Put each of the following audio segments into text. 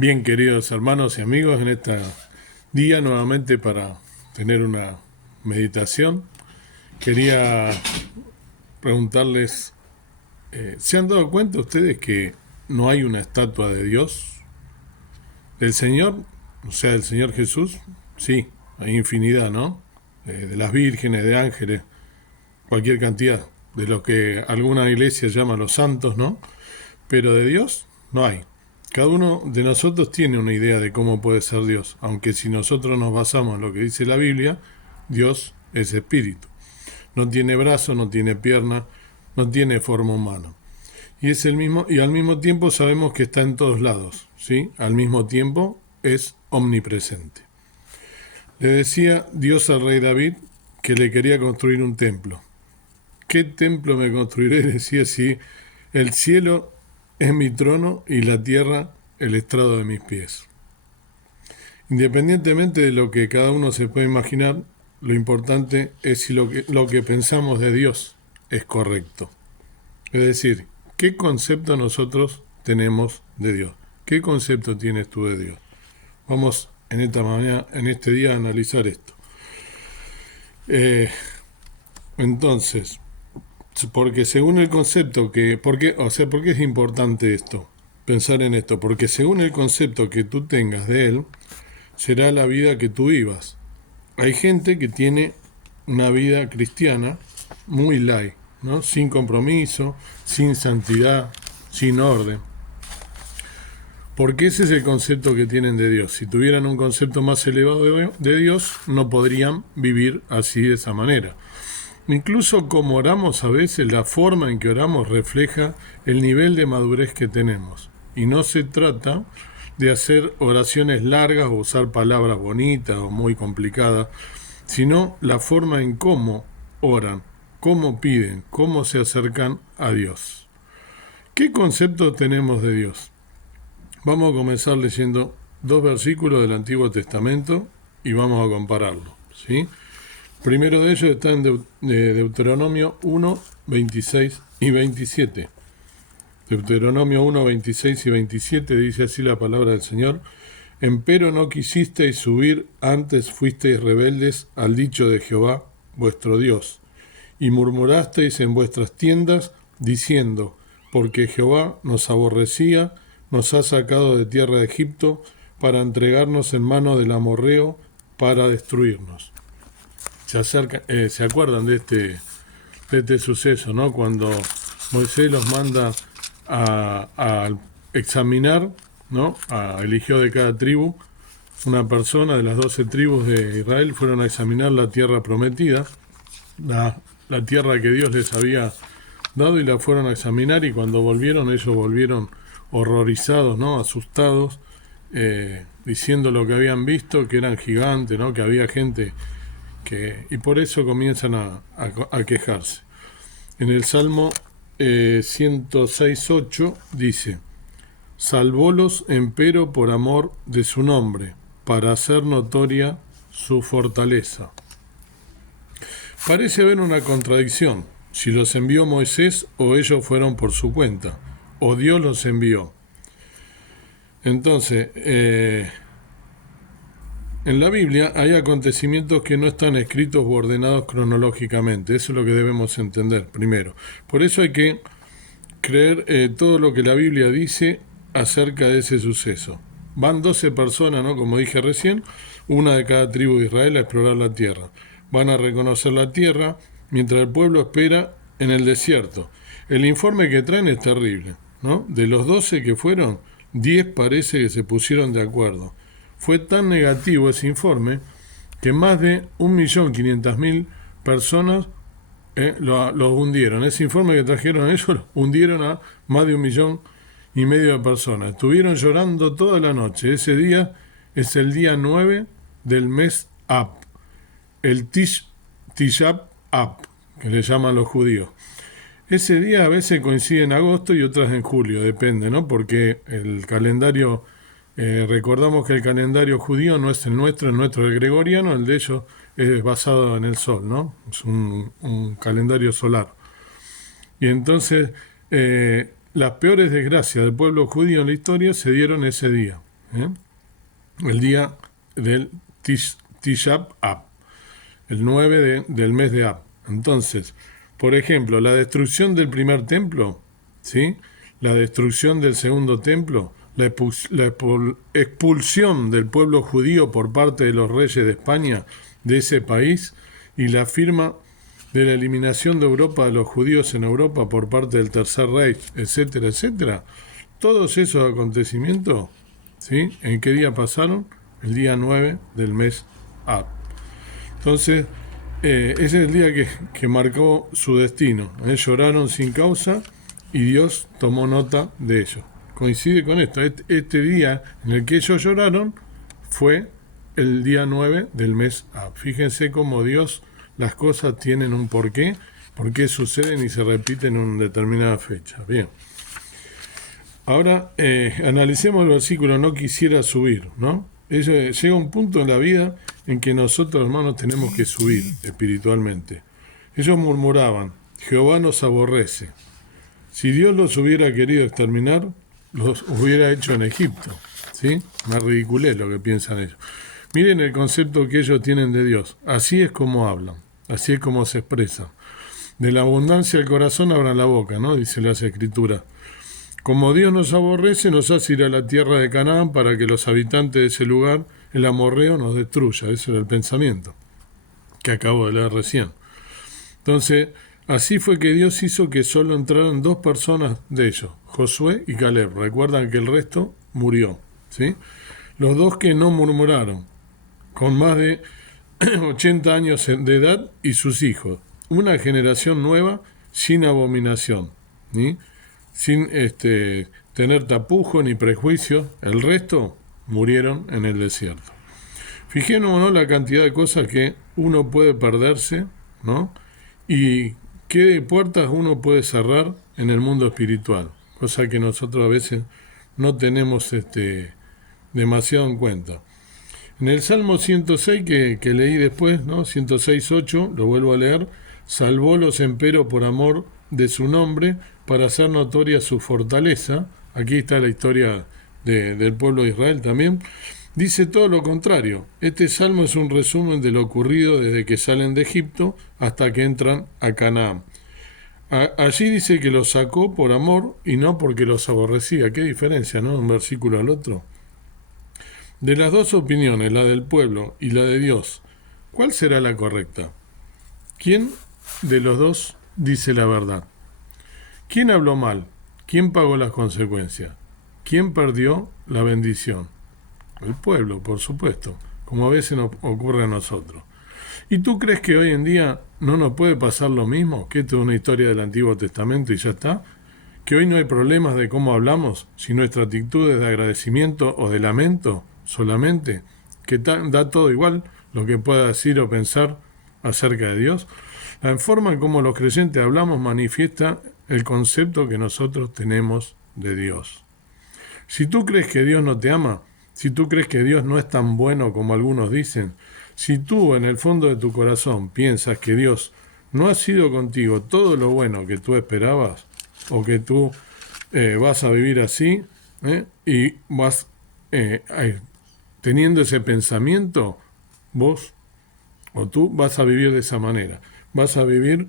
Bien, queridos hermanos y amigos, en este día nuevamente para tener una meditación, quería preguntarles, ¿se han dado cuenta ustedes que no hay una estatua de Dios? Del Señor, o sea, del Señor Jesús, sí, hay infinidad, ¿no? De las vírgenes, de ángeles, cualquier cantidad, de lo que alguna iglesia llama los santos, ¿no? Pero de Dios no hay. Cada uno de nosotros tiene una idea de cómo puede ser Dios, aunque si nosotros nos basamos en lo que dice la Biblia, Dios es espíritu. No tiene brazo, no tiene pierna, no tiene forma humana. Y es el mismo, y al mismo tiempo sabemos que está en todos lados, ¿sí? Al mismo tiempo es omnipresente. Le decía Dios al rey David que le quería construir un templo. ¿Qué templo me construiré? Decía, si el cielo es mi trono y la tierra el estrado de mis pies. Independientemente de lo que cada uno se puede imaginar, lo importante es si lo que pensamos de Dios es correcto. Es decir, ¿qué concepto nosotros tenemos de Dios? ¿Qué concepto tienes tú de Dios? Vamos en esta mañana, en este día, a analizar esto. Entonces, porque según el concepto ¿por qué es importante esto? Pensar en esto, porque según el concepto que tú tengas de Él, será la vida que tú vivas. Hay gente que tiene una vida cristiana muy light, ¿no? Sin compromiso, sin santidad, sin orden. Porque ese es el concepto que tienen de Dios. Si tuvieran un concepto más elevado de Dios, no podrían vivir así de esa manera. Incluso como oramos a veces, la forma en que oramos refleja el nivel de madurez que tenemos. Y no se trata de hacer oraciones largas o usar palabras bonitas o muy complicadas, sino la forma en cómo oran, cómo piden, cómo se acercan a Dios. ¿Qué concepto tenemos de Dios? Vamos a comenzar leyendo 2 versículos del Antiguo Testamento y vamos a compararlo, ¿sí? Primero de ellos está en Deuteronomio 1, 26 y 27. Deuteronomio 1, 26 y 27 dice así la palabra del Señor: Empero no quisisteis subir, antes fuisteis rebeldes al dicho de Jehová, vuestro Dios, y murmurasteis en vuestras tiendas, diciendo, porque Jehová nos aborrecía, nos ha sacado de tierra de Egipto, para entregarnos en mano del amorreo, para destruirnos. Se acuerdan de este suceso, ¿no? Cuando Moisés los manda a examinar, ¿no? Eligió de cada tribu una persona de las 12 tribus de Israel, fueron a examinar la tierra prometida, la tierra que Dios les había dado, y la fueron a examinar, y cuando volvieron, ellos volvieron horrorizados, ¿no? Asustados, diciendo lo que habían visto, que eran gigantes, ¿no? Que había gente y por eso comienzan a quejarse. En el Salmo 106.8 dice: salvólos empero por amor de su nombre, para hacer notoria su fortaleza. Parece haber una contradicción, si los envió Moisés o ellos fueron por su cuenta, o Dios los envió. Entonces, en la Biblia hay acontecimientos que no están escritos o ordenados cronológicamente. Eso es lo que debemos entender primero. Por eso hay que creer todo lo que la Biblia dice acerca de ese suceso. Van 12 personas, ¿no? Como dije recién, una de cada tribu de Israel a explorar la tierra. Van a reconocer la tierra mientras el pueblo espera en el desierto. El informe que traen es terrible, ¿no? De los 12 que fueron, 10 parece que se pusieron de acuerdo. Fue tan negativo ese informe que más de 1.500.000 personas los hundieron. Ese informe que trajeron ellos hundieron a más de 1,5 millones de personas. Estuvieron llorando toda la noche. Ese día es el día 9 del mes Ab, el Tishab Ab, que le llaman los judíos. Ese día a veces coincide en agosto y otras en julio, depende, ¿no? Porque el calendario, recordamos que el calendario judío no es el nuestro el gregoriano, el de ellos es basado en el sol, ¿no? Es un calendario solar. Y entonces las peores desgracias del pueblo judío en la historia se dieron ese día. ¿eh? El día del Tisha B'Av, el 9 del mes de Ab. Entonces, por ejemplo, la destrucción del primer templo, ¿sí? La destrucción del segundo templo, la expulsión del pueblo judío por parte de los reyes de España de ese país y la firma de la eliminación de Europa, de los judíos en Europa por parte del Tercer Reich, etcétera, etcétera. Todos esos acontecimientos, ¿sí? ¿En qué día pasaron? El día 9 del mes Ab. Entonces, ese es el día que marcó su destino. Lloraron sin causa y Dios tomó nota de ello. Coincide con esto. Este día en el que ellos lloraron fue el día 9 del mes Ab. Fíjense cómo Dios, las cosas tienen un porqué suceden y se repiten en una determinada fecha. Bien. Ahora analicemos el versículo no quisiera subir, ¿no? Llega un punto en la vida en que nosotros, hermanos, tenemos que subir espiritualmente. Ellos murmuraban, Jehová nos aborrece. Si Dios los hubiera querido exterminar, los hubiera hecho en Egipto, ¿sí? Más ridiculez lo que piensan ellos. Miren el concepto que ellos tienen de Dios. Así es como hablan, así es como se expresan. De la abundancia del corazón abran la boca, ¿no? Dice las Escrituras. Como Dios nos aborrece, nos hace ir a la tierra de Canaán para que los habitantes de ese lugar, el amorreo, nos destruya. Ese era el pensamiento que acabo de leer recién. Entonces, así fue que Dios hizo que solo entraran 2 personas de ellos, Josué y Caleb. Recuerdan que el resto murió, ¿sí? Los 2 que no murmuraron, con más de 80 años de edad y sus hijos. Una generación nueva sin abominación, ¿sí? Sin tener tapujo ni prejuicios. El resto murieron en el desierto. Fijémonos la cantidad de cosas que uno puede perderse, ¿no? Y qué puertas uno puede cerrar en el mundo espiritual, cosa que nosotros a veces no tenemos demasiado en cuenta. En el Salmo 106 que leí después, ¿no? 106.8, lo vuelvo a leer, salvólos empero por amor de su nombre, para hacer notoria su fortaleza. Aquí está la historia del pueblo de Israel también. Dice todo lo contrario. Este salmo es un resumen de lo ocurrido desde que salen de Egipto hasta que entran a Canaán. Allí dice que los sacó por amor y no porque los aborrecía. Qué diferencia, ¿no? Un versículo al otro. De las 2 opiniones, la del pueblo y la de Dios, ¿cuál será la correcta? ¿Quién de los 2 dice la verdad? ¿Quién habló mal? ¿Quién pagó las consecuencias? ¿Quién perdió la bendición? El pueblo, por supuesto, como a veces nos ocurre a nosotros. ¿Y tú crees que hoy en día no nos puede pasar lo mismo? ¿Que esto es una historia del Antiguo Testamento y ya está? ¿Que hoy no hay problemas de cómo hablamos, si nuestra actitud es de agradecimiento o de lamento solamente? ¿Que da todo igual lo que pueda decir o pensar acerca de Dios? La forma en cómo los creyentes hablamos manifiesta el concepto que nosotros tenemos de Dios. Si tú crees que Dios no te ama, si tú crees que Dios no es tan bueno como algunos dicen, si tú en el fondo de tu corazón piensas que Dios no ha sido contigo todo lo bueno que tú esperabas, o que tú vas a vivir así, y vas teniendo ese pensamiento, vos o tú vas a vivir de esa manera. Vas a vivir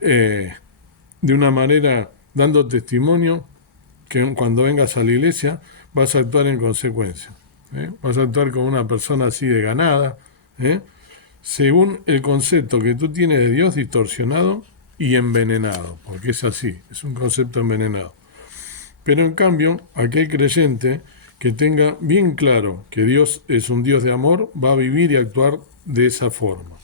de una manera dando testimonio que cuando vengas a la iglesia vas a actuar en consecuencia. Vas a actuar como una persona así de ganada, según el concepto que tú tienes de Dios distorsionado y envenenado, porque es así, es un concepto envenenado. Pero en cambio, aquel creyente que tenga bien claro que Dios es un Dios de amor, va a vivir y actuar de esa forma.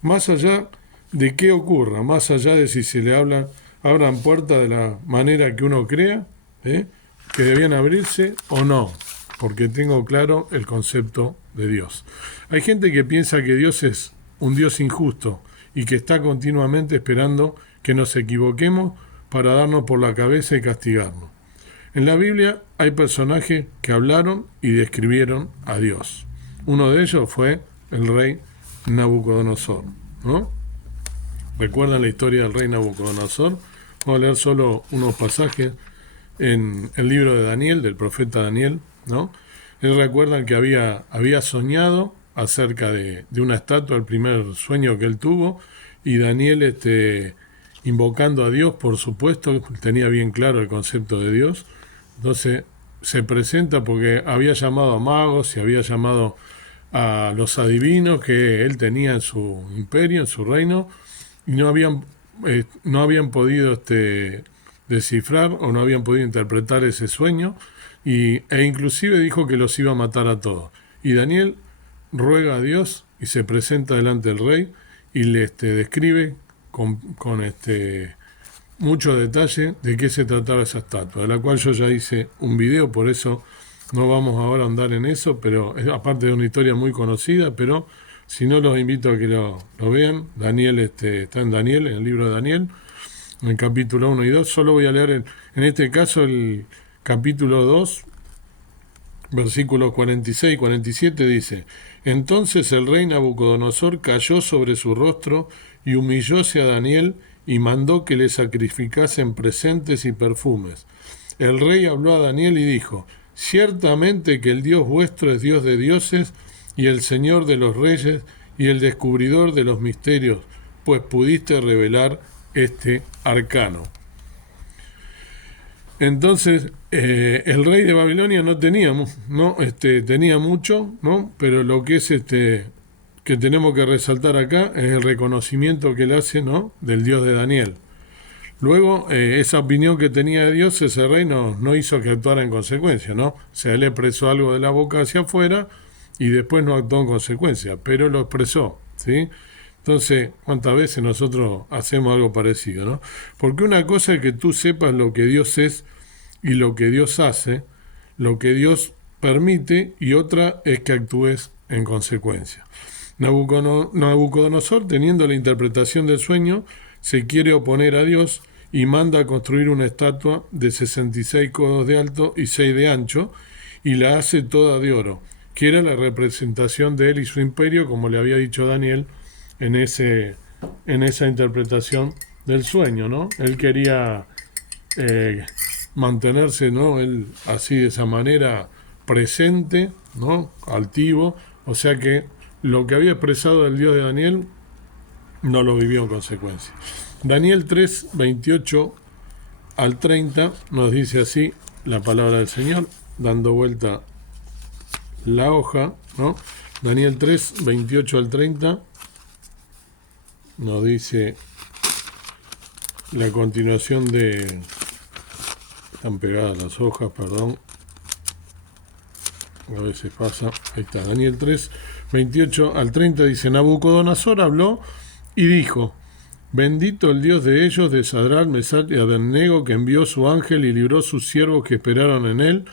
Más allá de qué ocurra, más allá de si se le abran puertas de la manera que uno crea, que debían abrirse o no, porque tengo claro el concepto de Dios. Hay gente que piensa que Dios es un Dios injusto y que está continuamente esperando que nos equivoquemos para darnos por la cabeza y castigarnos. En la Biblia hay personajes que hablaron y describieron a Dios. Uno de ellos fue el rey Nabucodonosor, ¿no? ¿Recuerdan la historia del rey Nabucodonosor? Vamos a leer solo unos pasajes en el libro de Daniel, del profeta Daniel, ¿no? Él recuerda que había soñado acerca de una estatua, el primer sueño que él tuvo, y Daniel invocando a Dios, por supuesto, tenía bien claro el concepto de Dios. Entonces se presenta porque había llamado a magos y había llamado a los adivinos que él tenía en su imperio, en su reino, y no habían podido descifrar o no habían podido interpretar ese sueño, e inclusive dijo que los iba a matar a todos. Y Daniel ruega a Dios y se presenta delante del rey y le describe con mucho detalle de qué se trataba esa estatua, de la cual yo ya hice un video, por eso no vamos ahora a andar en eso, pero es aparte de una historia muy conocida, pero si no, los invito a que lo vean. Daniel está en Daniel, en el libro de Daniel, en el capítulo 1 y 2. Solo voy a leer en este caso el capítulo 2, versículos 46 y 47, dice: Entonces el rey Nabucodonosor cayó sobre su rostro y humillóse a Daniel y mandó que le sacrificasen presentes y perfumes. El rey habló a Daniel y dijo: Ciertamente que el Dios vuestro es Dios de dioses y el Señor de los reyes y el descubridor de los misterios, pues pudiste revelar este arcano. Entonces, el rey de Babilonia no tenía, tenía mucho, ¿no? Pero lo que es que tenemos que resaltar acá es el reconocimiento que él hace, ¿no?, del Dios de Daniel. Luego, esa opinión que tenía de Dios, ese rey no hizo que actuara en consecuencia, ¿no? O sea, él expresó algo de la boca hacia afuera y después no actuó en consecuencia, pero lo expresó, ¿sí? Entonces, ¿cuántas veces nosotros hacemos algo parecido, no? Porque una cosa es que tú sepas lo que Dios es y lo que Dios hace, lo que Dios permite, y otra es que actúes en consecuencia. Nabucodonosor, teniendo la interpretación del sueño, se quiere oponer a Dios y manda a construir una estatua de 66 codos de alto y 6 de ancho, y la hace toda de oro, que era la representación de él y su imperio, como le había dicho Daniel en esa interpretación del sueño, ¿no? Él quería mantenerse, ¿no?, él así de esa manera presente, ¿no?, altivo, o sea que lo que había expresado el Dios de Daniel no lo vivió en consecuencia. Daniel 3, 28 al 30 nos dice así la palabra del Señor, dando vuelta la hoja, ¿no? Daniel 3, 28 al 30 nos dice la continuación de... Están pegadas las hojas, perdón. A veces pasa. Ahí está. Daniel 3, 28 al 30 dice: Nabucodonosor habló y dijo: Bendito el Dios de ellos, de Sadrach, Mesach y Abednego, que envió su ángel y libró sus siervos que esperaron en él.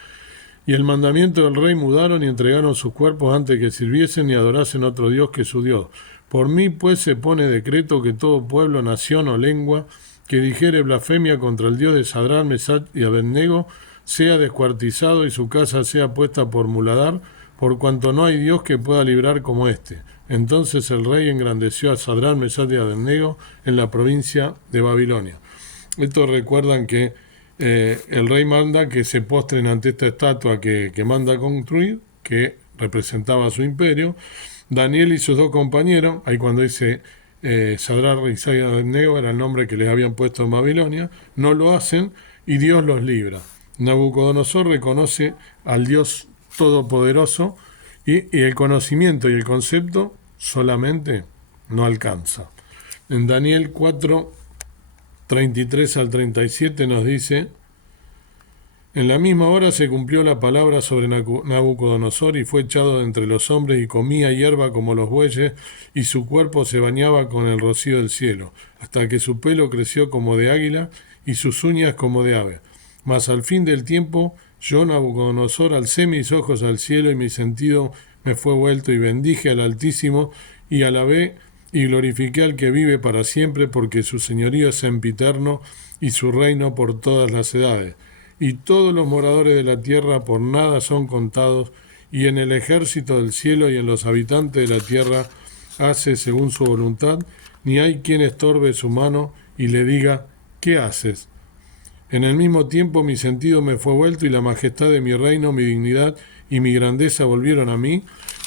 Y el mandamiento del rey mudaron y entregaron sus cuerpos antes que sirviesen y adorasen otro Dios que su Dios. Por mí, pues, se pone decreto que todo pueblo, nación o lengua que dijere blasfemia contra el Dios de Sadrach, Mesach y Abednego sea descuartizado y su casa sea puesta por muladar, por cuanto no hay Dios que pueda librar como éste. Entonces el rey engrandeció a Sadrach, Mesach y Abednego en la provincia de Babilonia. Estos recuerdan que el rey manda que se postren ante esta estatua que manda construir, que representaba su imperio. Daniel y sus dos compañeros, ahí cuando dice Sadrach, Mesach y Abednego era el nombre que les habían puesto en Babilonia, no lo hacen y Dios los libra. Nabucodonosor reconoce al Dios Todopoderoso y el conocimiento y el concepto solamente no alcanza. En Daniel 4, 33 al 37 nos dice: En la misma hora se cumplió la palabra sobre Nabucodonosor y fue echado de entre los hombres y comía hierba como los bueyes y su cuerpo se bañaba con el rocío del cielo, hasta que su pelo creció como de águila y sus uñas como de ave. Mas al fin del tiempo, yo, Nabucodonosor, alcé mis ojos al cielo y mi sentido me fue vuelto y bendije al Altísimo y alabé y glorifiqué al que vive para siempre, porque su señorío es sempiterno y su reino por todas las edades. Y todos los moradores de la tierra por nada son contados, y en el ejército del cielo y en los habitantes de la tierra hace según su voluntad, ni hay quien estorbe su mano y le diga: ¿qué haces? En el mismo tiempo mi sentido me fue vuelto y la majestad de mi reino, mi dignidad y mi grandeza volvieron a mí,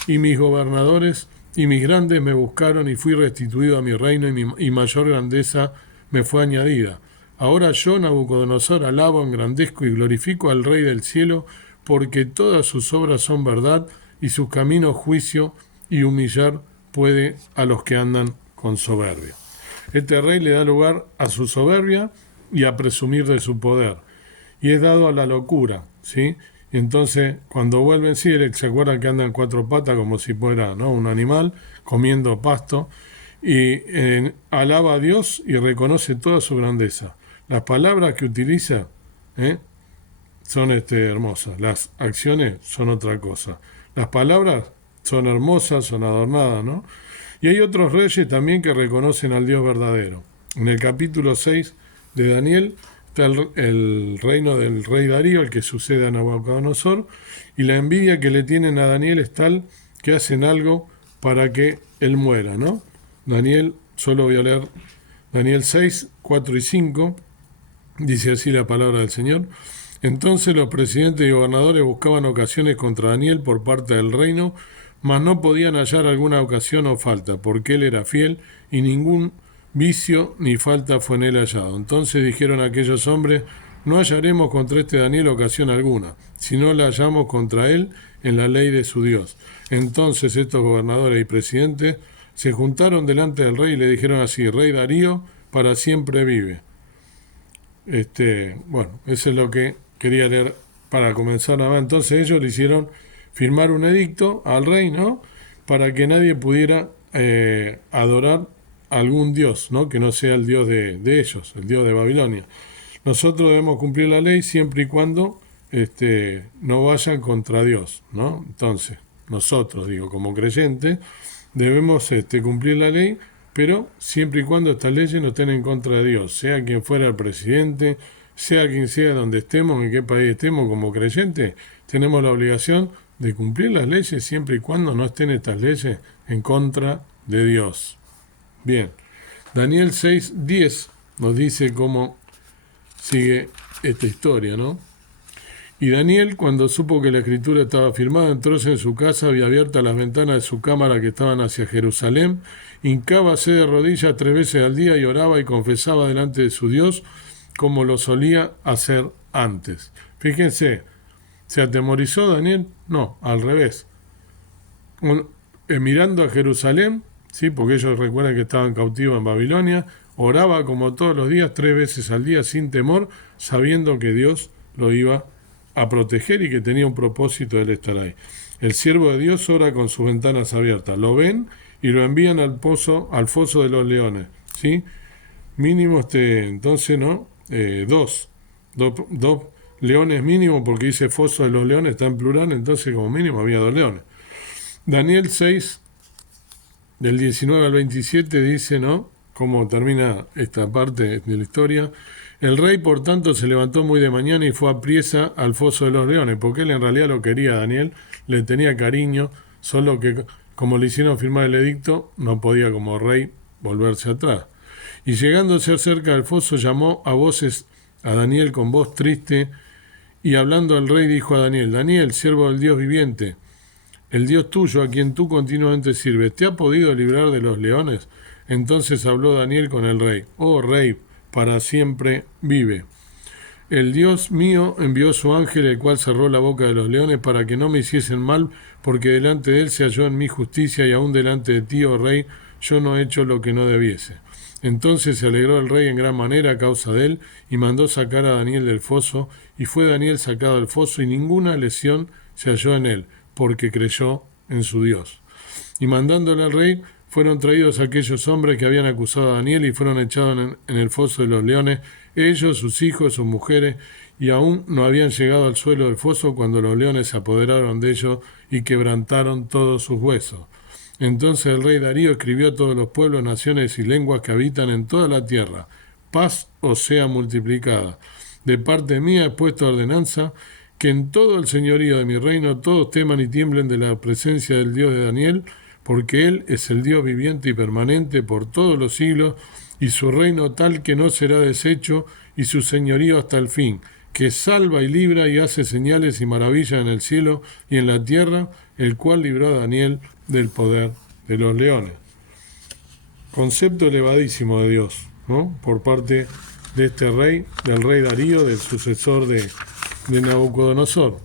y mis gobernadores y mis grandes me buscaron y fui restituido a mi reino y mayor grandeza me fue añadida. Ahora yo, Nabucodonosor, alabo, engrandezco y glorifico al Rey del cielo, porque todas sus obras son verdad y sus caminos juicio, y humillar puede a los que andan con soberbia. Este rey le da lugar a su soberbia y a presumir de su poder, y es dado a la locura, ¿sí? Y entonces, cuando vuelven, sí, se acuerdan que anda en cuatro patas como si fuera, ¿no?, un animal, comiendo pasto, y alaba a Dios y reconoce toda su grandeza. Las palabras que utiliza son hermosas, las acciones son otra cosa. Las palabras son hermosas, son adornadas, ¿no? Y hay otros reyes también que reconocen al Dios verdadero. En el capítulo 6 de Daniel está el reino del rey Darío, el que sucede a Nabucodonosor, y la envidia que le tienen a Daniel es tal que hacen algo para que él muera, ¿no? Daniel, solo voy a leer Daniel 6, 4 y 5, dice así la palabra del Señor. Entonces los presidentes y gobernadores buscaban ocasiones contra Daniel por parte del reino, mas no podían hallar alguna ocasión o falta, porque él era fiel y ningún vicio ni falta fue en él hallado. Entonces dijeron aquellos hombres: no hallaremos contra este Daniel ocasión alguna, sino la hallamos contra él en la ley de su Dios. Entonces estos gobernadores y presidentes se juntaron delante del rey y le dijeron así: Rey Darío, para siempre vive. Bueno, eso es lo que quería leer para comenzar nada más. Entonces ellos le hicieron firmar un edicto al rey, ¿no?, para que nadie pudiera adorar a algún dios, ¿no?, que no sea el dios de ellos, el dios de Babilonia. Nosotros debemos cumplir la ley siempre y cuando no vayan contra Dios, ¿no? Entonces, nosotros, como creyentes, debemos cumplir la ley, pero siempre y cuando estas leyes no estén en contra de Dios, sea quien fuera el presidente, sea quien sea donde estemos, en qué país estemos como creyentes, tenemos la obligación de cumplir las leyes siempre y cuando no estén estas leyes en contra de Dios. Bien, Daniel 6:10 nos dice cómo sigue esta historia, ¿no? Y Daniel, cuando supo que la escritura estaba firmada, entróse en su casa, había abiertas las ventanas de su cámara que estaban hacia Jerusalén, hincábase de rodillas 3 veces al día y oraba y confesaba delante de su Dios, como lo solía hacer antes. Fíjense, ¿se atemorizó Daniel? No, al revés. Mirando a Jerusalén, ¿sí?, porque ellos recuerdan que estaban cautivos en Babilonia, oraba como todos los días 3 veces al día sin temor, sabiendo que Dios lo iba a proteger y que tenía un propósito de él estar ahí. El siervo de Dios ora con sus ventanas abiertas. Lo ven y lo envían al foso de los leones, ¿sí? Mínimo, entonces, ¿no? Dos leones mínimo, porque dice foso de los leones, está en plural, entonces como mínimo había 2 leones. Daniel 6, del 19 al 27, dice, ¿no?, cómo termina esta parte de la historia. El rey, por tanto, se levantó muy de mañana y fue apriesa al foso de los leones, porque él en realidad lo quería a Daniel, le tenía cariño, solo que como le hicieron firmar el edicto, no podía como rey volverse atrás. Y llegando a ser cerca del foso, llamó a voces a Daniel con voz triste, y hablando al rey dijo a Daniel: Daniel, siervo del Dios viviente, el Dios tuyo, a quien tú continuamente sirves, ¿te ha podido librar de los leones? Entonces habló Daniel con el rey: oh rey, para siempre vive. El Dios mío envió su ángel, el cual cerró la boca de los leones para que no me hiciesen mal, porque delante de él se halló en mi justicia, y aún delante de ti, oh rey, yo no he hecho lo que no debiese. Entonces se alegró el rey en gran manera a causa de él, y mandó sacar a Daniel del foso, y fue Daniel sacado del foso, y ninguna lesión se halló en él, porque creyó en su Dios. Y mandándole al rey, fueron traídos aquellos hombres que habían acusado a Daniel y fueron echados en el foso de los leones, ellos, sus hijos, sus mujeres, y aún no habían llegado al suelo del foso cuando los leones se apoderaron de ellos y quebrantaron todos sus huesos. Entonces el rey Darío escribió a todos los pueblos, naciones y lenguas que habitan en toda la tierra: paz os sea multiplicada. De parte mía he puesto ordenanza que en todo el señorío de mi reino todos teman y tiemblen de la presencia del Dios de Daniel, porque él es el Dios viviente y permanente por todos los siglos, y su reino tal que no será deshecho, y su señorío hasta el fin, que salva y libra y hace señales y maravillas en el cielo y en la tierra, el cual libró a Daniel del poder de los leones. Concepto elevadísimo de Dios, ¿no? Por parte de este rey, del rey Darío, del sucesor de Nabucodonosor.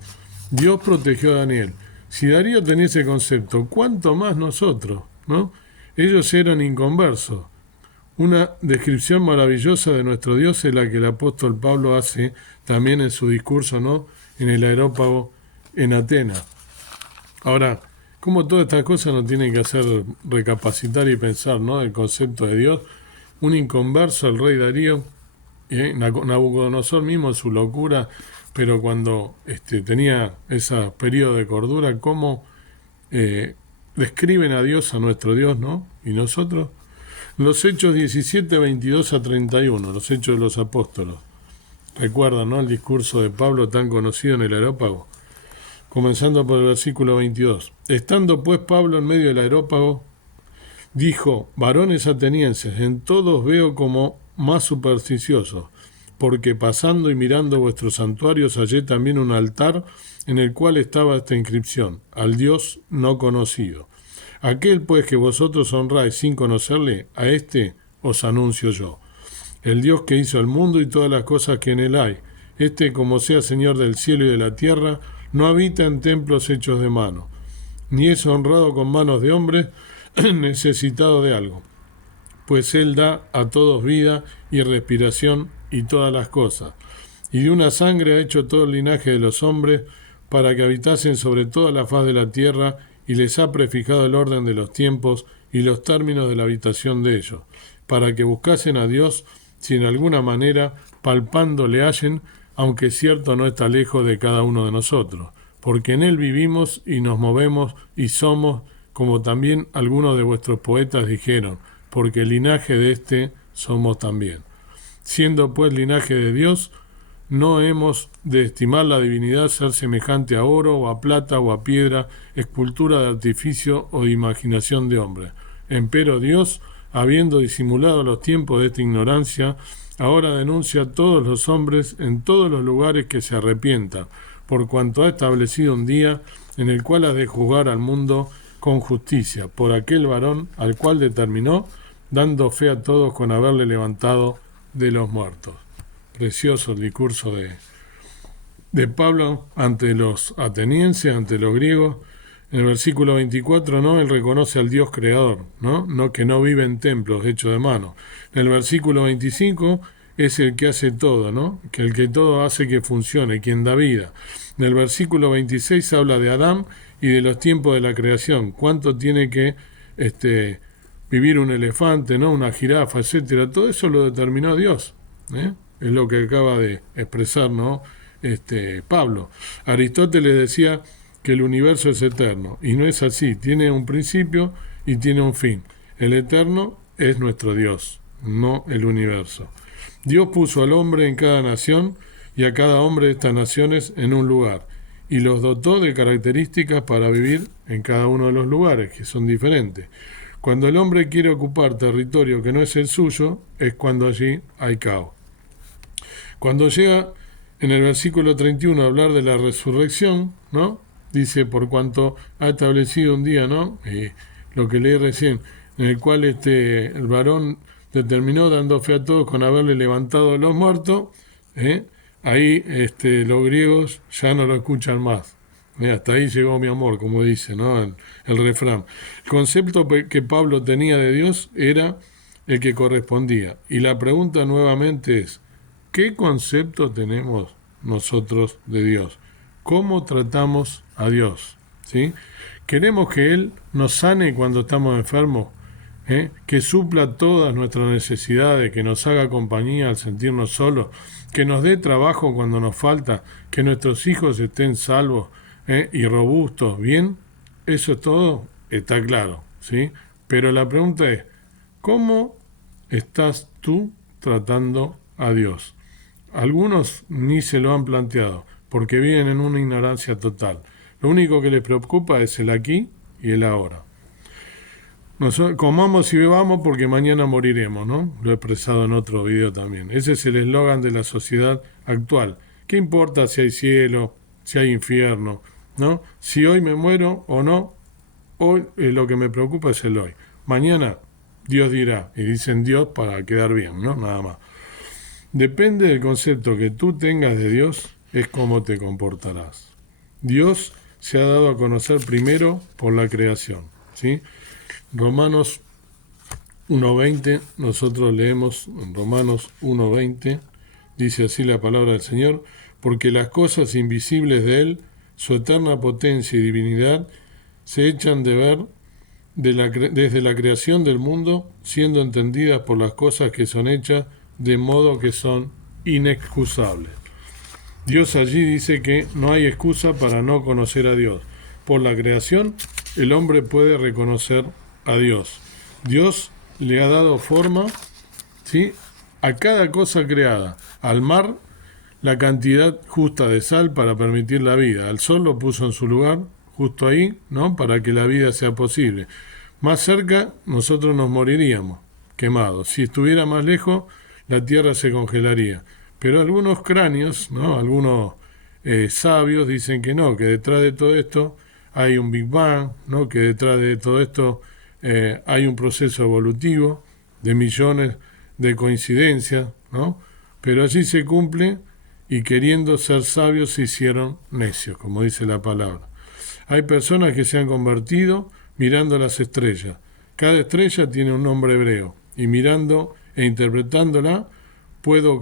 Dios protegió a Daniel. Si Darío tenía ese concepto, ¿cuánto más nosotros, ¿no? Ellos eran inconversos. Una descripción maravillosa de nuestro Dios es la que el apóstol Pablo hace también en su discurso, ¿no? En el Areópago en Atenas. Ahora, como todas estas cosas nos tienen que hacer recapacitar y pensar, ¿no? El concepto de Dios. Un inconverso, el rey Darío, Nabucodonosor mismo, su locura, pero cuando tenía ese periodo de cordura, cómo describen a Dios, a nuestro Dios, ¿no? Y nosotros, los Hechos 17, 22 a 31, los Hechos de los Apóstoles. Recuerdan, ¿no? El discurso de Pablo tan conocido en el Areópago. Comenzando por el versículo 22. Estando pues Pablo en medio del Areópago, dijo: varones atenienses, en todos veo como más supersticiosos, porque pasando y mirando vuestros santuarios hallé también un altar en el cual estaba esta inscripción: al Dios no conocido. Aquel pues que vosotros honráis sin conocerle, a este os anuncio yo. El Dios que hizo el mundo y todas las cosas que en él hay, como sea Señor del cielo y de la tierra, no habita en templos hechos de mano, ni es honrado con manos de hombres, necesitado de algo, pues él da a todos vida y respiración y todas las cosas, y de una sangre ha hecho todo el linaje de los hombres para que habitasen sobre toda la faz de la tierra, y les ha prefijado el orden de los tiempos y los términos de la habitación de ellos, para que buscasen a Dios, si en alguna manera palpando le hallen, aunque cierto no está lejos de cada uno de nosotros, porque en él vivimos y nos movemos y somos, como también algunos de vuestros poetas dijeron, porque el linaje de somos también. Siendo pues linaje de Dios, no hemos de estimar la divinidad ser semejante a oro o a plata o a piedra, escultura de artificio o de imaginación de hombre. Empero Dios, habiendo disimulado los tiempos de esta ignorancia, ahora denuncia a todos los hombres en todos los lugares que se arrepientan, por cuanto ha establecido un día en el cual ha de juzgar al mundo con justicia, por aquel varón al cual determinó, dando fe a todos con haberle levantado de los muertos. Precioso el discurso de Pablo ante los atenienses, ante los griegos. En el versículo 24, ¿no? Él reconoce al Dios creador, ¿no? Que no vive en templos hechos de mano. En el versículo 25 es el que hace todo, ¿no? Que el que todo hace que funcione, quien da vida. En el versículo 26 habla de Adán y de los tiempos de la creación. Cuánto tiene que vivir un elefante, ¿no? Una jirafa, etcétera. Todo eso lo determinó Dios, ¿eh? Es lo que acaba de expresar, ¿no? Pablo. Aristóteles decía que el universo es eterno, y no es así, tiene un principio y tiene un fin. El eterno es nuestro Dios, no el universo. Dios puso al hombre en cada nación y a cada hombre de estas naciones en un lugar, y los dotó de características para vivir en cada uno de los lugares, que son diferentes. Cuando el hombre quiere ocupar territorio que no es el suyo, es cuando allí hay caos. Cuando llega en el versículo 31 a hablar de la resurrección, ¿no? Dice, por cuanto ha establecido un día, ¿no? Lo que leí recién, en el cual el varón determinó, dando fe a todos con haberle levantado de los muertos, ahí los griegos ya no lo escuchan más. Hasta ahí llegó mi amor, como dice, ¿no? El refrán. El concepto que Pablo tenía de Dios era el que correspondía. Y la pregunta nuevamente es, ¿qué concepto tenemos nosotros de Dios? ¿Cómo tratamos a Dios? ¿Sí? ¿Queremos que Él nos sane cuando estamos enfermos? Que supla todas nuestras necesidades, que nos haga compañía al sentirnos solos, que nos dé trabajo cuando nos falta, que nuestros hijos estén salvos y robustos, ¿bien? Eso es todo, está claro, ¿sí? Pero la pregunta es, ¿cómo estás tú tratando a Dios? Algunos ni se lo han planteado, porque viven en una ignorancia total. Lo único que les preocupa es el aquí y el ahora. comamos y bebamos porque mañana moriremos, ¿no? Lo he expresado en otro video también. Ese es el eslogan de la sociedad actual. ¿Qué importa si hay cielo, si hay infierno, ¿no? Si hoy me muero o no, hoy lo que me preocupa es el hoy. Mañana Dios dirá, y dicen Dios para quedar bien, ¿no? Nada más. Depende del concepto que tú tengas de Dios, es cómo te comportarás. Dios se ha dado a conocer primero por la creación, ¿sí? Romanos 1.20, nosotros leemos en Romanos 1.20, dice así la palabra del Señor, porque las cosas invisibles de Él, su eterna potencia y divinidad, se echan de ver desde la creación del mundo, siendo entendidas por las cosas que son hechas, de modo que son inexcusables. Dios allí dice que no hay excusa para no conocer a Dios. Por la creación, el hombre puede reconocer a Dios. Dios le ha dado forma, ¿sí?, a cada cosa creada. Al mar, la cantidad justa de sal para permitir la vida. Al sol lo puso en su lugar, justo ahí, ¿no?, para que la vida sea posible. Más cerca, nosotros nos moriríamos, quemados. Si estuviera más lejos, la tierra se congelaría. Pero algunos cráneos, ¿no?, algunos sabios dicen que no, que detrás de todo esto hay un Big Bang, ¿no?, que detrás de todo esto hay un proceso evolutivo de millones de coincidencias, ¿no? Pero allí se cumple y queriendo ser sabios se hicieron necios, como dice la palabra. Hay personas que se han convertido mirando las estrellas. Cada estrella tiene un nombre hebreo y mirando e interpretándola puedo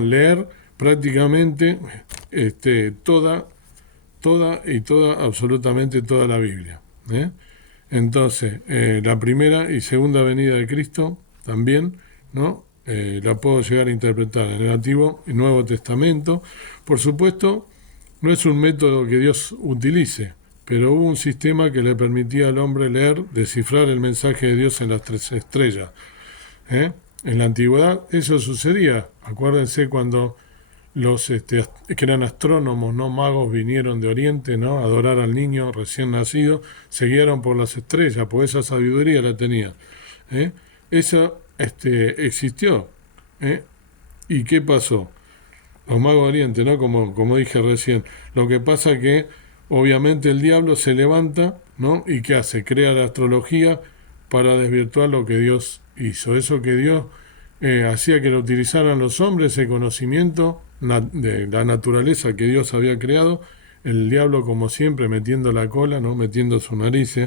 leer prácticamente absolutamente toda la Biblia. Entonces, la primera y segunda venida de Cristo también, ¿no?, la puedo llegar a interpretar en el Antiguo y Nuevo Testamento. Por supuesto, no es un método que Dios utilice, pero hubo un sistema que le permitía al hombre leer, descifrar el mensaje de Dios en las tres estrellas. En la antigüedad eso sucedía. Acuérdense cuando los que eran astrónomos, no magos, vinieron de Oriente, ¿no?, a adorar al niño recién nacido, se guiaron por las estrellas, pues esa sabiduría la tenían. Eso existió. ¿Y qué pasó? Los magos de Oriente, ¿no?, como dije recién. Lo que pasa que obviamente el diablo se levanta, ¿no?, y ¿qué hace? Crea la astrología para desvirtuar lo que Dios hizo. Eso que Dios hacía que lo utilizaran los hombres, ese conocimiento de la naturaleza que Dios había creado, el diablo como siempre metiendo la cola, ¿no?, metiendo su nariz.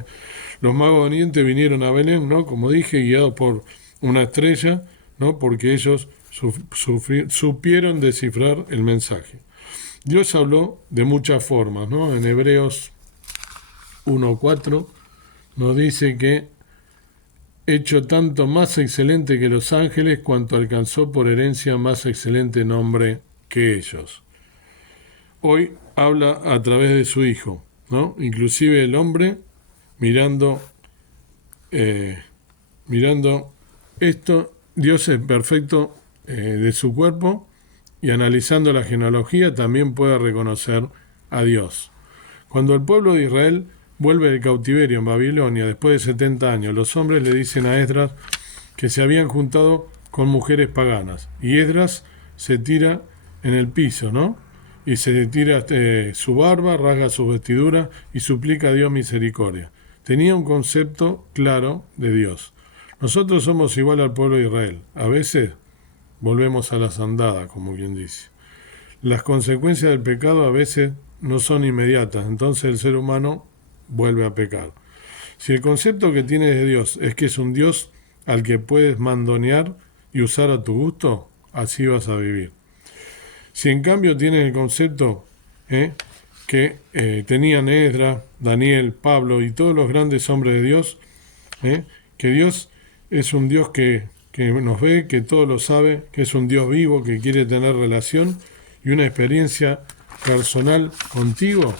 Los magos de Oriente vinieron a Belén, ¿no?, como dije, guiados por una estrella, ¿no?, porque ellos supieron descifrar el mensaje. Dios habló de muchas formas, ¿no? En Hebreos 1.4 nos dice que hecho tanto más excelente que los ángeles, cuanto alcanzó por herencia más excelente nombre que ellos. Hoy habla a través de su Hijo, ¿no? Inclusive el hombre mirando esto, Dios es perfecto de su cuerpo, y analizando la genealogía también puede reconocer a Dios. Cuando el pueblo de Israel vuelve del cautiverio en Babilonia después de 70 años, los hombres le dicen a Esdras que se habían juntado con mujeres paganas, y Esdras se tira en el piso, ¿no?, y se tira su barba, rasga su vestidura y suplica a Dios misericordia. Tenía un concepto claro de Dios. Nosotros somos igual al pueblo de Israel. A veces volvemos a las andadas, como quien dice. Las consecuencias del pecado a veces no son inmediatas, entonces el ser humano vuelve a pecar. Si el concepto que tienes de Dios es que es un Dios al que puedes mandonear y usar a tu gusto, así vas a vivir. Si en cambio tienes el concepto que tenían Esdras, Daniel, Pablo y todos los grandes hombres de Dios, que Dios es un Dios que nos ve, que todo lo sabe, que es un Dios vivo, que quiere tener relación y una experiencia personal contigo,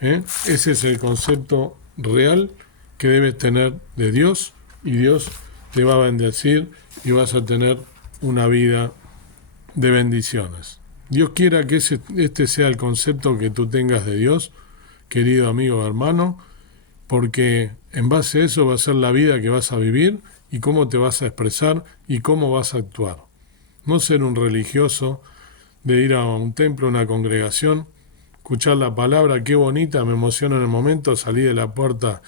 ese es el concepto real que debes tener de Dios, y Dios te va a bendecir y vas a tener una vida de bendiciones. Dios quiera que este sea el concepto que tú tengas de Dios, querido amigo o hermano, porque en base a eso va a ser la vida que vas a vivir y cómo te vas a expresar y cómo vas a actuar. No ser un religioso de ir a un templo, a una congregación, escuchar la palabra, qué bonita, me emociono en el momento, salí de la puerta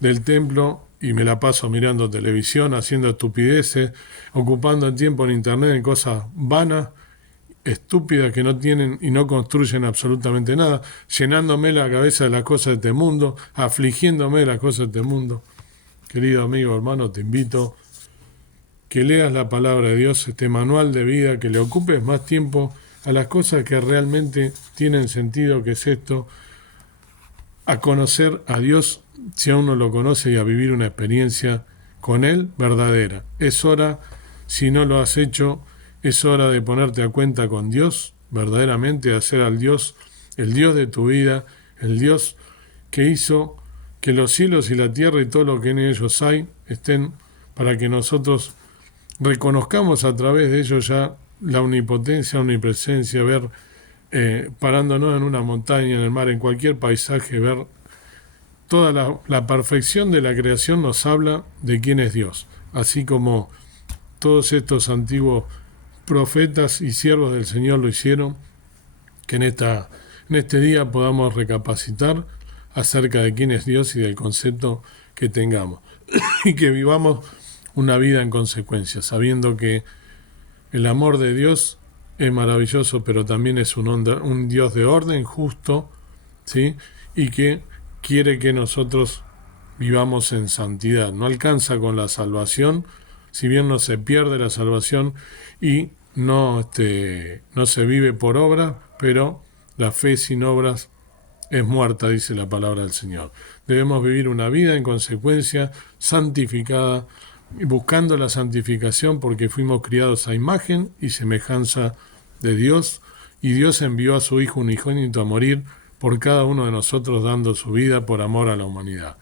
del templo y me la paso mirando televisión, haciendo estupideces, ocupando el tiempo en internet en cosas vanas, estúpidas que no tienen y no construyen absolutamente nada, llenándome la cabeza de las cosas de este mundo, afligiéndome de las cosas de este mundo. Querido amigo, hermano, te invito que leas la palabra de Dios, este manual de vida, que le ocupes más tiempo a las cosas que realmente tienen sentido, que es esto, a conocer a Dios si aún no lo conoce y a vivir una experiencia con Él verdadera. Es hora, si no lo has hecho, es hora de ponerte a cuenta con Dios, verdaderamente, de hacer al Dios, el Dios de tu vida, el Dios que hizo que los cielos y la tierra y todo lo que en ellos hay estén para que nosotros reconozcamos a través de ellos ya la omnipotencia, omnipresencia, ver parándonos en una montaña, en el mar, en cualquier paisaje, ver toda la perfección de la creación nos habla de quién es Dios, así como todos estos antiguos profetas y siervos del Señor lo hicieron, que en este día podamos recapacitar acerca de quién es Dios y del concepto que tengamos, y que vivamos una vida en consecuencia, sabiendo que el amor de Dios es maravilloso, pero también es un Dios de orden justo, ¿sí? Y que quiere que nosotros vivamos en santidad. No alcanza con la salvación, si bien no se pierde la salvación y no se vive por obra, pero la fe sin obras es muerta, dice la palabra del Señor. Debemos vivir una vida en consecuencia, santificada, buscando la santificación porque fuimos criados a imagen y semejanza de Dios, y Dios envió a su Hijo unigénito a morir por cada uno de nosotros, dando su vida por amor a la humanidad.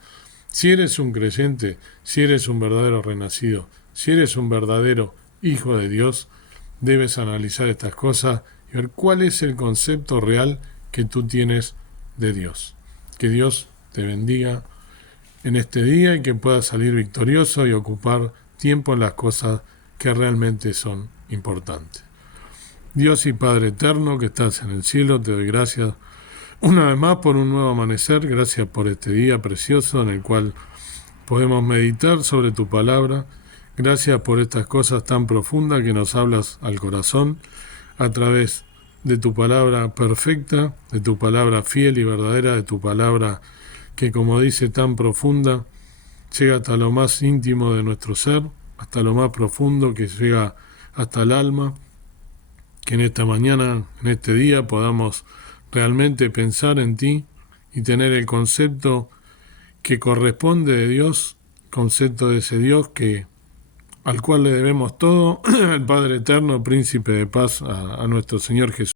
Si eres un creyente, si eres un verdadero renacido, si eres un verdadero hijo de Dios, debes analizar estas cosas y ver cuál es el concepto real que tú tienes de Dios. Que Dios te bendiga en este día y que puedas salir victorioso y ocupar tiempo en las cosas que realmente son importantes. Dios y Padre eterno que estás en el cielo, te doy gracias una vez más por un nuevo amanecer, gracias por este día precioso en el cual podemos meditar sobre tu palabra, gracias por estas cosas tan profundas que nos hablas al corazón a través de tu palabra perfecta, de tu palabra fiel y verdadera, de tu palabra que, como dice, tan profunda, llega hasta lo más íntimo de nuestro ser, hasta lo más profundo, que llega hasta el alma, que en esta mañana, en este día, podamos realmente pensar en ti y tener el concepto que corresponde de Dios, concepto de ese Dios al cual le debemos todo, al Padre Eterno, Príncipe de Paz, a nuestro Señor Jesús.